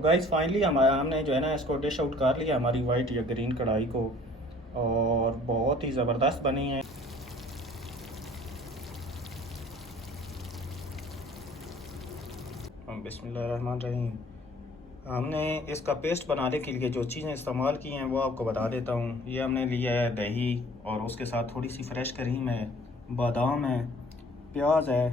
Guys finally हमने जो है ना इसको डिश आउट कर लिया हमारी वाइट या ग्रीन कढ़ाई को। और बहुत ही ज़बरदस्त बनी है। बिस्मिल्लाहिर्रहमानिर्रहीम। हमने इसका पेस्ट बनाने के लिए जो चीज़ें इस्तेमाल की हैं वो आपको बता देता हूँ। ये हमने लिया है दही और उसके साथ थोड़ी सी फ्रेश क्रीम है, बादाम है, प्याज है।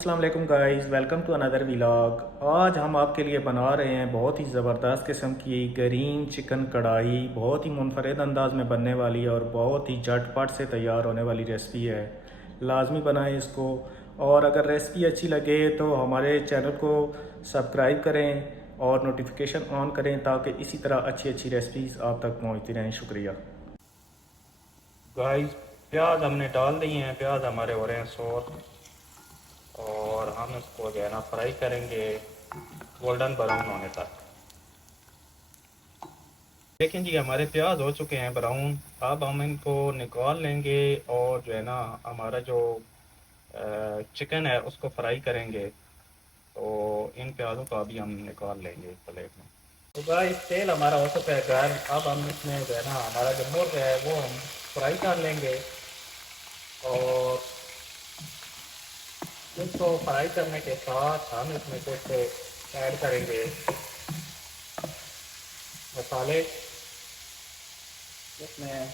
अस्सलाम वालेकुम guys, welcome to another vlog. आज हम आपके लिए बना रहे हैं बहुत ही ज़बरदस्त किस्म की ग्रीन चिकन कढ़ाई। बहुत ही मुनफरद अंदाज में बनने वाली और बहुत ही झटपट से तैयार होने वाली रेसिपी है। लाजमी बनाएं इसको। और अगर रेसिपी अच्छी लगे तो हमारे चैनल को सब्सक्राइब करें और नोटिफिकेशन ऑन करें ताकि इसी तरह अच्छी अच्छी रेसिपीज़ आप तक पहुँचती रहें। शुक्रिया गाइस। प्याज हमने डाल दिए हैं, प्याज हमारे हो रहे हैं सॉफ्ट और हम इसको जो है ना फ्राई करेंगे गोल्डन ब्राउन होने तक। लेकिन जी हमारे प्याज हो चुके हैं ब्राउन। अब हम इनको निकाल लेंगे और जो है ना हमारा जो चिकन है उसको फ्राई करेंगे। तो इन प्याज़ों को अभी हम निकाल लेंगे एक प्लेट में। तो गाइस तेल हमारा हो चुका है गर्म। अब हम इसमें जो है ना हमारा जो मुर्ग है वो हम फ्राई कर लेंगे और इसको फ्राई करने के साथ हम इसमें कुछ ऐड करेंगे मसाले। इसमें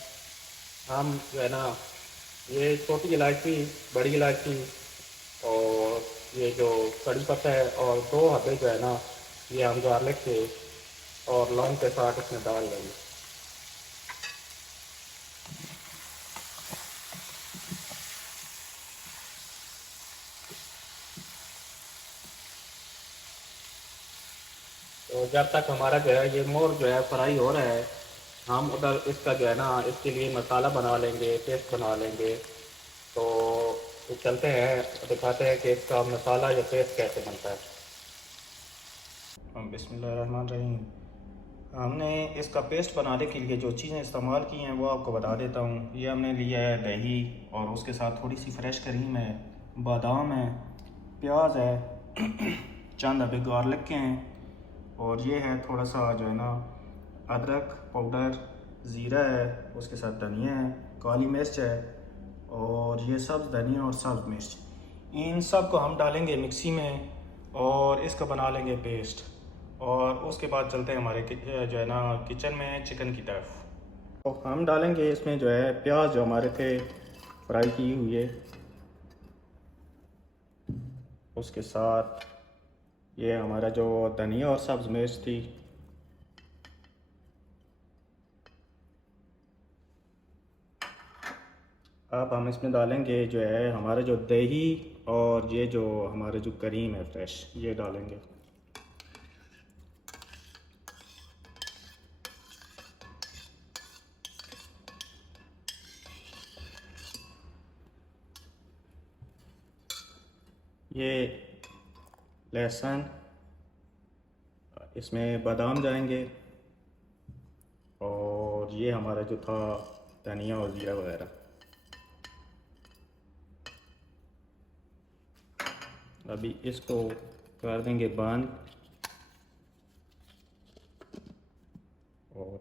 हम जो है ना ये छोटी इलायची, बड़ी इलायची और ये जो कड़ी पत्ता है और 2 हब्बे जो है ना ये हम गार्लिक के और लौंग के साथ इसमें डाल लेंगे। तो जब तक हमारा जो है ये मोर जो है फ्राई हो रहा है हम उधर इसका जो है ना इसके लिए मसाला बना लेंगे, पेस्ट बना लेंगे। तो चलते हैं दिखाते हैं कि इसका मसाला या पेस्ट कैसे बनता है। बिस्मिल्लाहिर्रहमानिर्रहीम। हमने इसका पेस्ट बनाने के लिए जो चीज़ें इस्तेमाल की हैं वो आपको बता देता हूँ। ये हमने लिया है दही और उसके साथ थोड़ी सी फ्रेश क्रीम है, बादाम है, प्याज है, चंद अभी गार्लिक के हैं और ये है थोड़ा सा जो है ना अदरक पाउडर, ज़ीरा है, उसके साथ धनिया है, काली मिर्च है और ये सब्ज़ धनिया और सब्ज़ मिर्च। इन सब को हम डालेंगे मिक्सी में और इसका बना लेंगे पेस्ट। और उसके बाद चलते हैं हमारे जो है ना किचन में चिकन की तरफ। तो हम डालेंगे इसमें जो है प्याज जो हमारे थे फ्राई की हुई है, उसके साथ ये हमारा जो धनिया और सब्ज़ मिर्च थी। अब हम इसमें डालेंगे जो है हमारा जो दही और ये जो हमारे जो करीम है फ्रेश ये डालेंगे। ये लहसुन, इसमें बादाम जाएंगे और ये हमारा जो था धनिया और जीरा वगैरह। अभी इसको कर देंगे बंद और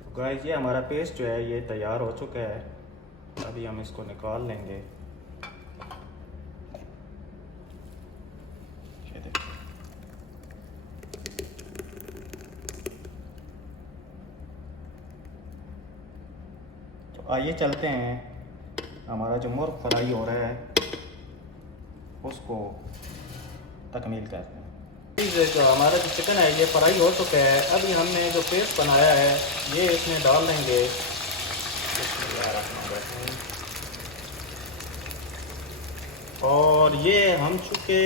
तो गाइस ये हमारा पेस्ट जो है ये तैयार हो चुका है। अभी हम इसको निकाल लेंगे। ये देखिए। तो आइए चलते हैं हमारा जो मुर्ग फ्राई हो रहा है उसको तकमील करते हैं। जो हमारा जो चिकन है ये फ्राई हो चुका है। अभी हमने जो पेस्ट बनाया है ये इसमें डाल देंगे। और ये हम चूँकि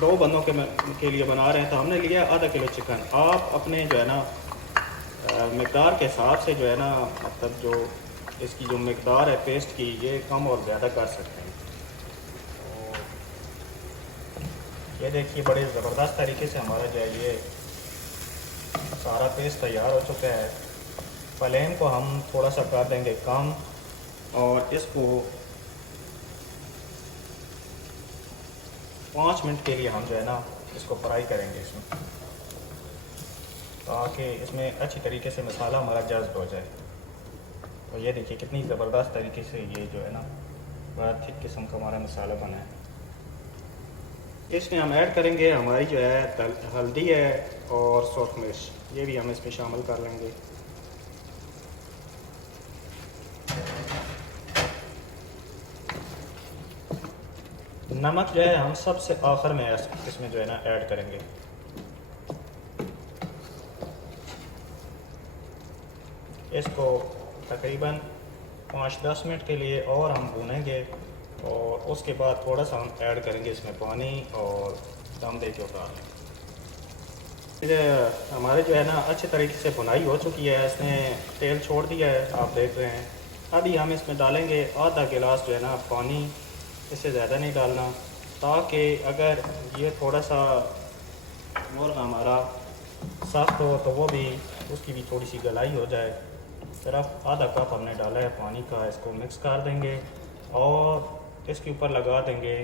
2 बंदों के लिए बना रहे हैं तो हमने लिया आधा किलो चिकन। आप अपने जो है ना मकदार के हिसाब से जो है ना मतलब जो इसकी जो मकदार है पेस्ट की ये कम और ज़्यादा कर सकते हैं। ये देखिए बड़े ज़बरदस्त तरीके से हमारा जो है ये सारा पेस्ट तैयार हो चुका है। फ्लेम को हम थोड़ा सा कर देंगे कम और इसको 5 मिनट के लिए हम जो है ना इसको फ्राई करेंगे इसमें, ताकि इसमें अच्छी तरीके से मसाला हमारा जज्ब हो जाए। तो ये देखिए कितनी ज़बरदस्त तरीके से ये जो है ना बड़ा थिक किस्म का हमारा मसाला बना है। इसमें हम ऐड करेंगे हमारी जो है हल्दी है और सुर्ख मिर्च, ये भी हम इसमें शामिल कर लेंगे। नमक जो है हम सबसे आखिर में इसमें जो है ना ऐड करेंगे। इसको तकरीबन 5-10 मिनट के लिए और हम भूनेंगे और उसके बाद थोड़ा सा हम ऐड करेंगे इसमें पानी और दम दे के उतार लेंगे। हमारे जो है ना अच्छे तरीके से भुनाई हो चुकी है, इसने तेल छोड़ दिया है, आप देख रहे हैं। अभी हम इसमें डालेंगे आधा गिलास जो है ना पानी, इससे ज़्यादा नहीं डालना, ताकि अगर ये थोड़ा सा मुर्गा हमारा सख्त हो तो वो भी उसकी भी थोड़ी सी गलाई हो जाए। सिर्फ आधा कप हमने डाला है पानी का, इसको मिक्स कर देंगे और इसके ऊपर लगा देंगे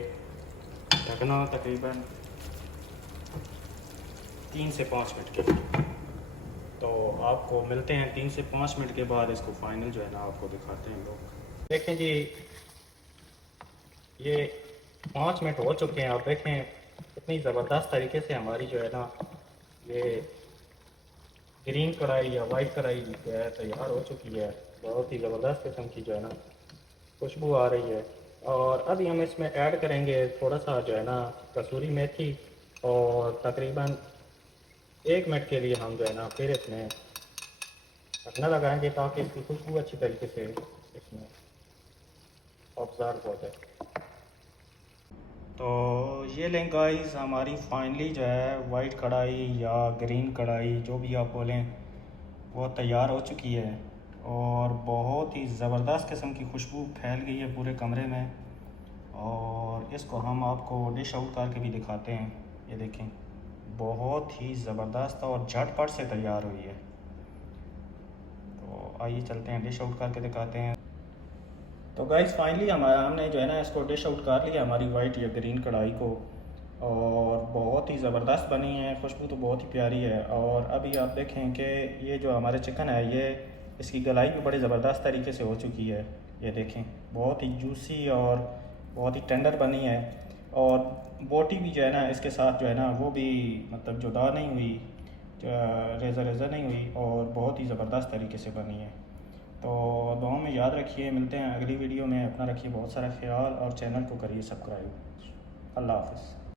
ढकना तकरीबन 3 से 5 मिनट के लिए। तो आपको मिलते हैं 3 से 5 मिनट के बाद, इसको फाइनल जो है ना आपको दिखाते हैं लोग। देखें जी ये 5 मिनट हो चुके हैं, आप देखें कितनी ज़बरदस्त तरीके से हमारी जो है ना ये ग्रीन कढ़ाई या वाइट कढ़ाई जो है तैयार हो चुकी है। बहुत ही ज़बरदस्त किस्म की जो है ना खुशबू आ रही है। और अभी हम इसमें ऐड करेंगे थोड़ा सा जो है ना कसूरी मेथी और तकरीबन 1 मिनट के लिए हम जो है ना फिर इसमें ढकना लगाएंगे, ताकि इसकी खुशबू अच्छी तरीके से इसमें ऑब्ज़र्व हो जाए। तो ये लें गाइस, हमारी फाइनली जो है वाइट कढ़ाई या ग्रीन कढ़ाई जो भी आप बोलें वो तैयार हो चुकी है और बहुत ही ज़बरदस्त किस्म की खुशबू फैल गई है पूरे कमरे में। और इसको हम आपको डिश आउट करके भी दिखाते हैं। ये देखें बहुत ही ज़बरदस्त और झटपट से तैयार हुई है। तो आइए चलते हैं डिश आउट करके दिखाते हैं। तो गाइस फाइनली हमने जो है ना इसको डिश आउट कर लिया हमारी वाइट या ग्रीन कढ़ाई को, और बहुत ही ज़बरदस्त बनी है, खुशबू तो बहुत ही प्यारी है। और अभी आप देखें कि ये जो हमारे चिकन है ये इसकी गलाई भी बड़ी ज़बरदस्त तरीके से हो चुकी है। ये देखें बहुत ही जूसी और बहुत ही टेंडर बनी है। और बोटी भी जो है ना इसके साथ जो है ना वो भी मतलब जुदा नहीं हुई, रेज़ा रेज़ा नहीं हुई और बहुत ही ज़बरदस्त तरीके से बनी है। तो दुआ में याद रखिए, मिलते हैं अगली वीडियो में। अपना रखिए बहुत सारा ख्याल और चैनल को करिए सब्सक्राइब। अल्लाह हाफ़िज़।